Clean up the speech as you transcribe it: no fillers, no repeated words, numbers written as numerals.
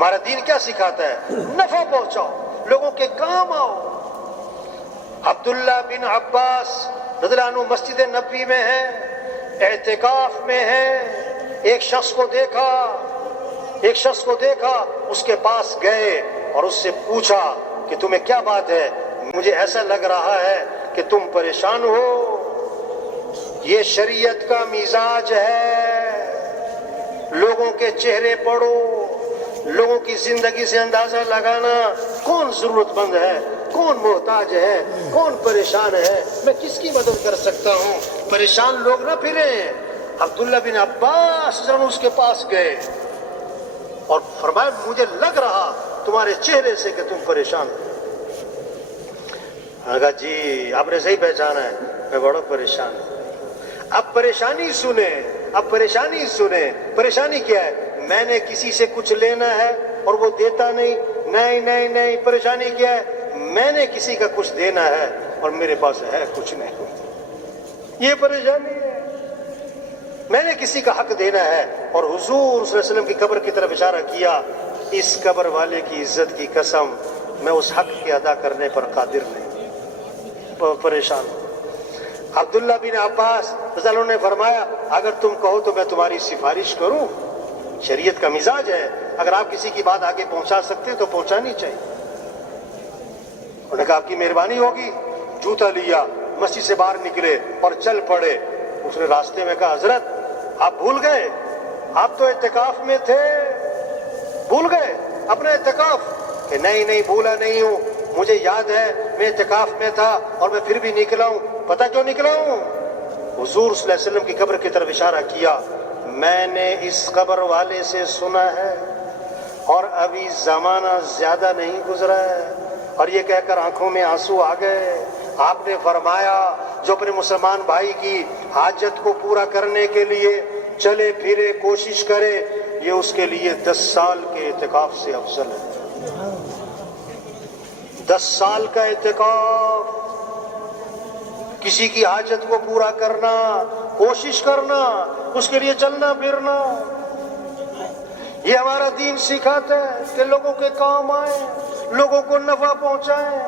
ہمارا دین کیا سکھاتا ہے؟ نفع پہنچاؤ، لوگوں کے کام آؤ۔ عبداللہ بن عباس رضی اللہ عنہ مسجد نبوی میں ہیں، اعتکاف میں ہیں، ایک شخص کو دیکھا، اس کے پاس گئے اور اس سے پوچھا کہ تمہیں کیا بات ہے؟ مجھے ایسا لگ رہا ہے کہ تم پریشان ہو۔ یہ شریعت کا مزاج ہے، لوگوں کے چہرے پڑھو، لوگوں کی زندگی سے اندازہ لگانا، کون ضرورت مند ہے، کون محتاج ہے، کون پریشان ہے، میں کس کی مدد کر سکتا ہوں۔ پریشان لوگ نہ پھریں۔ عبداللہ بن عباس جب اس کے پاس گئے اور فرمایا مجھے لگ رہا تمہارے چہرے سے کہ تم پریشان ہو۔ کہا جی آپ نے صحیح پہچانا ہے، میں بڑا پریشان ہوں۔ اب پریشانی سنیں، پریشانی کیا ہے؟ میں نے کسی سے کچھ لینا ہے اور وہ دیتا نہیں، پریشانی کیا ہے؟ میں نے کسی کا کچھ دینا ہے اور میرے پاس ہے کچھ نہیں، یہ پریشانی ہے۔ میں نے کسی کا حق دینا ہے، اور حضور صلی اللہ علیہ وسلم کی قبر کی طرف اشارہ کیا، اس قبر والے کی عزت کی قسم میں اس حق کے ادا کرنے پر قادر نہیں، پریشان ہوں۔ عبداللہ بن عباس رضی اللہ عنہ نے فرمایا اگر تم کہو تو میں تمہاری سفارش کروں، شریعت کا مزاج ہے، اگر آپ کسی کی بات آگے پہنچا سکتے تو پہنچانی چاہیے۔ انہوں نے کہا آپ کی مہربانی ہوگی۔ جوتا لیا، مسجد سے باہر نکلے اور چل پڑے۔ اس نے راستے میں کہا حضرت آپ بھول گئے، آپ تو اعتکاف میں تھے، بھول گئے اپنا اعتکاف؟ کہ نہیں بھولا نہیں ہوں، مجھے یاد ہے میں اعتکاف میں تھا اور میں پھر بھی نکلا ہوں۔ پتہ کیوں نکلا ہوں؟ حضور صلی اللہ علیہ وسلم کی قبر کی طرف اشارہ کیا، میں نے اس قبر والے سے سنا ہے اور ابھی زمانہ زیادہ نہیں گزرا ہے، اور یہ کہہ کر آنکھوں میں آنسو آ گئے۔ آپ نے فرمایا جو اپنے مسلمان بھائی کی حاجت کو پورا کرنے کے لیے چلے پھرے کوشش کرے، یہ اس کے لیے 10 سال کے اعتکاف سے افضل ہے۔ 10 سال کا اعتکاف، کسی کی حاجت کو پورا کرنا، کوشش کرنا، اس کے لیے چلنا پھرنا، یہ ہمارا دین سکھاتا ہے کہ لوگوں کے کام آئیں، لوگوں کو نفع پہنچائیں۔